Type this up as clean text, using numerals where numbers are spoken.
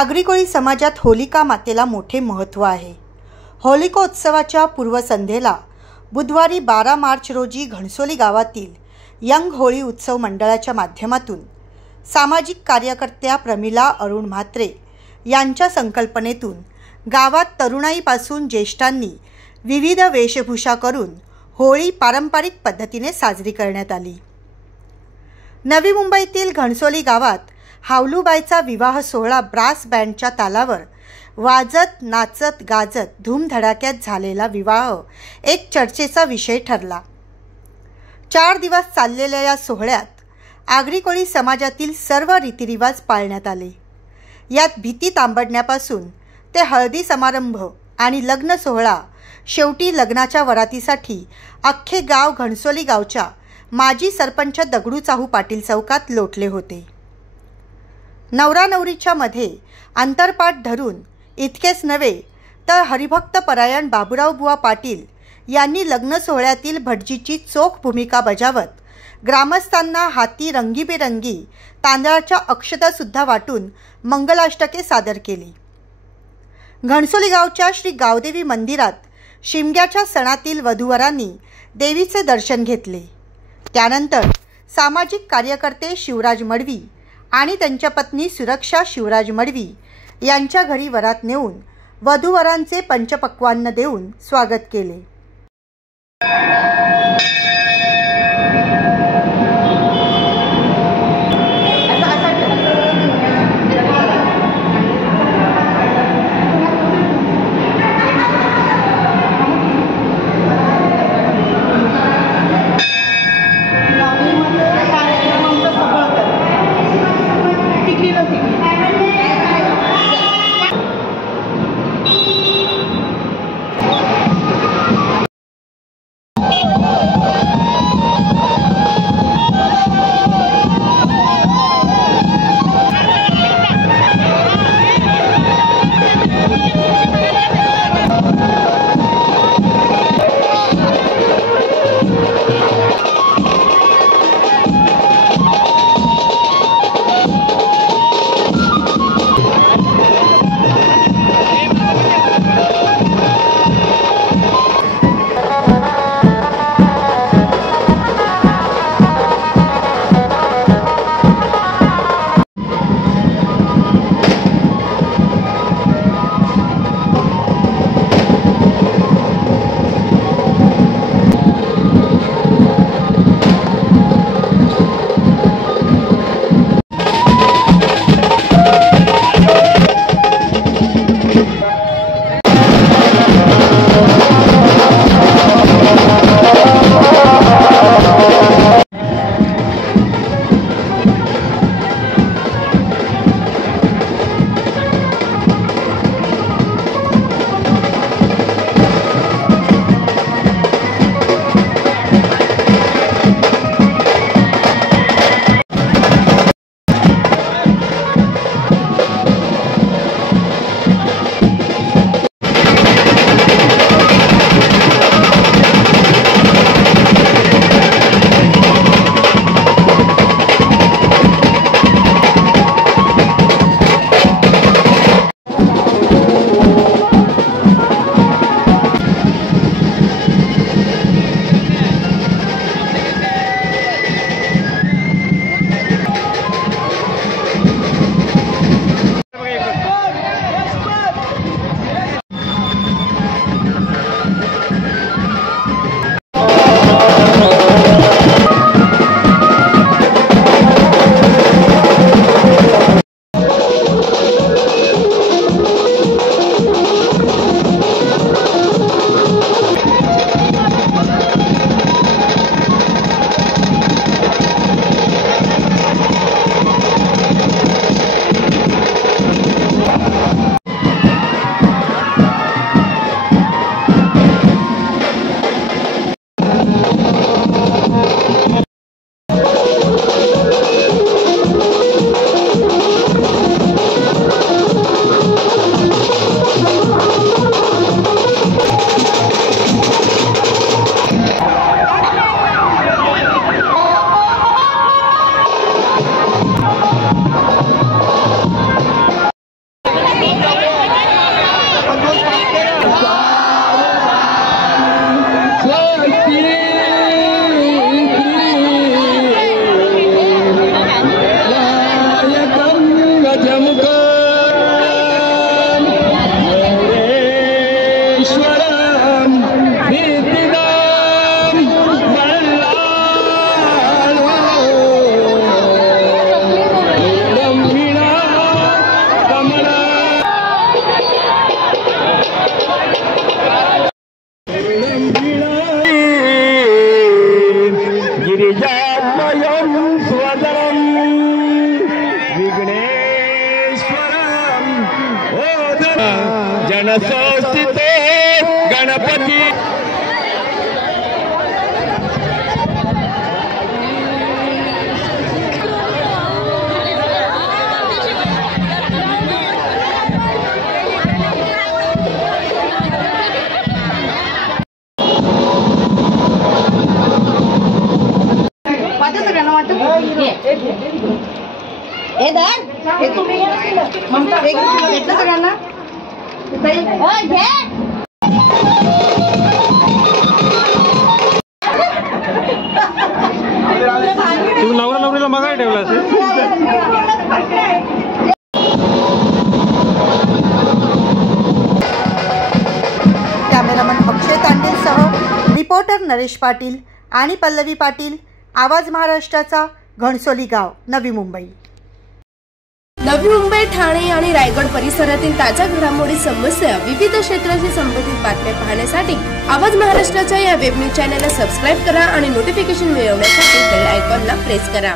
आगरी कोळी समाजात होलिका मातेला मोठे महत्त्व आहे। होलिकोत्सवाच्या पूर्वसंध्येला बुधवारी 12 मार्च रोजी घणसोली गावातील यंग होळी उत्सव मंडळाच्या माध्यमातून सामाजिक कार्यकर्त्या प्रमिला अरुण म्हात्रे यांच्या संकल्पनेतून गावात तरुणाईपासून ज्येष्ठांनी विविध वेशभूषा करून होळी पारंपरिक पद्धतीने साजरी करण्यात आली। नवी मुंबईतील घणसोली गावात हावलूबाईचा विवाह सोहळा ब्रास बँडच्या तालावर वाजत नाचत गाजत धूमधडाक्यात झालेला विवाह एक चर्चेचा विषय ठरला। 4 दिवस चाललेल्या या सोहळ्यात आगरी कोळी समाजातील सर्व रीतिरिवाज पाळण्यात आले। यात भीती तांबडण्यापासून ते हळदी समारंभ आणि लग्न सोहळा, शेवटी लग्नाच्या वरातीसाठी अख्खे गाव घणसोली गावच्या माजी सरपंच दगडू चाहू पाटील चौकात लोटले होते। नवरा नवरीच्या मध्ये अंतरपाट धरून इतकेच नव्हे तर हरिभक्त परायण बाबूराव बुवा पाटील यांनी लग्न सोहळ्यातील भटजीची चोख भूमिका बजावत ग्रामस्थांना हाती रंगीबेरंगी तांदळाच्या अक्षता सुद्धा वाटून मंगलाष्टके सादर केली। घणसोली गावच्या श्री गावदेवी मंदिरात शिमग्याच्या सणातील वधूवरांनी देवीचे दर्शन घेतले। त्यानंतर सामाजिक कार्यकर्ते शिवराज मडवी आणि त्यांच्या पत्नी सुरक्षा शिवराज मडवी यांच्या घरी वरात नेऊन वधूवरांचे पंचपक्वान्न देऊन स्वागत केले। जनसंस्थिते गणपती माझं सगळ्यांना वाटत हे दान हे तुम्ही ममता घेतलं सगळ्यांना तुम्ही नवरा नवरीला मागायला ठेवला असेल. कॅमेरामन अक्षय तांडेसह रिपोर्टर नरेश पाटील आणि पल्लवी पाटील, आवाज महाराष्ट्राचा, घणसोली गाव, नवी मुंबई. नवी मुंबई, ठाणे आणि रायगड परिसरातील ताज्या घडामोडी, समस्या, विविध क्षेत्राशी संबंधित बातम्या पाहण्यासाठी आवाज महाराष्ट्राच्या या वेब न्यूज चॅनलला सबस्क्राईब करा आणि नोटिफिकेशन मिळवण्यासाठी बेल आयकॉनला प्रेस करा.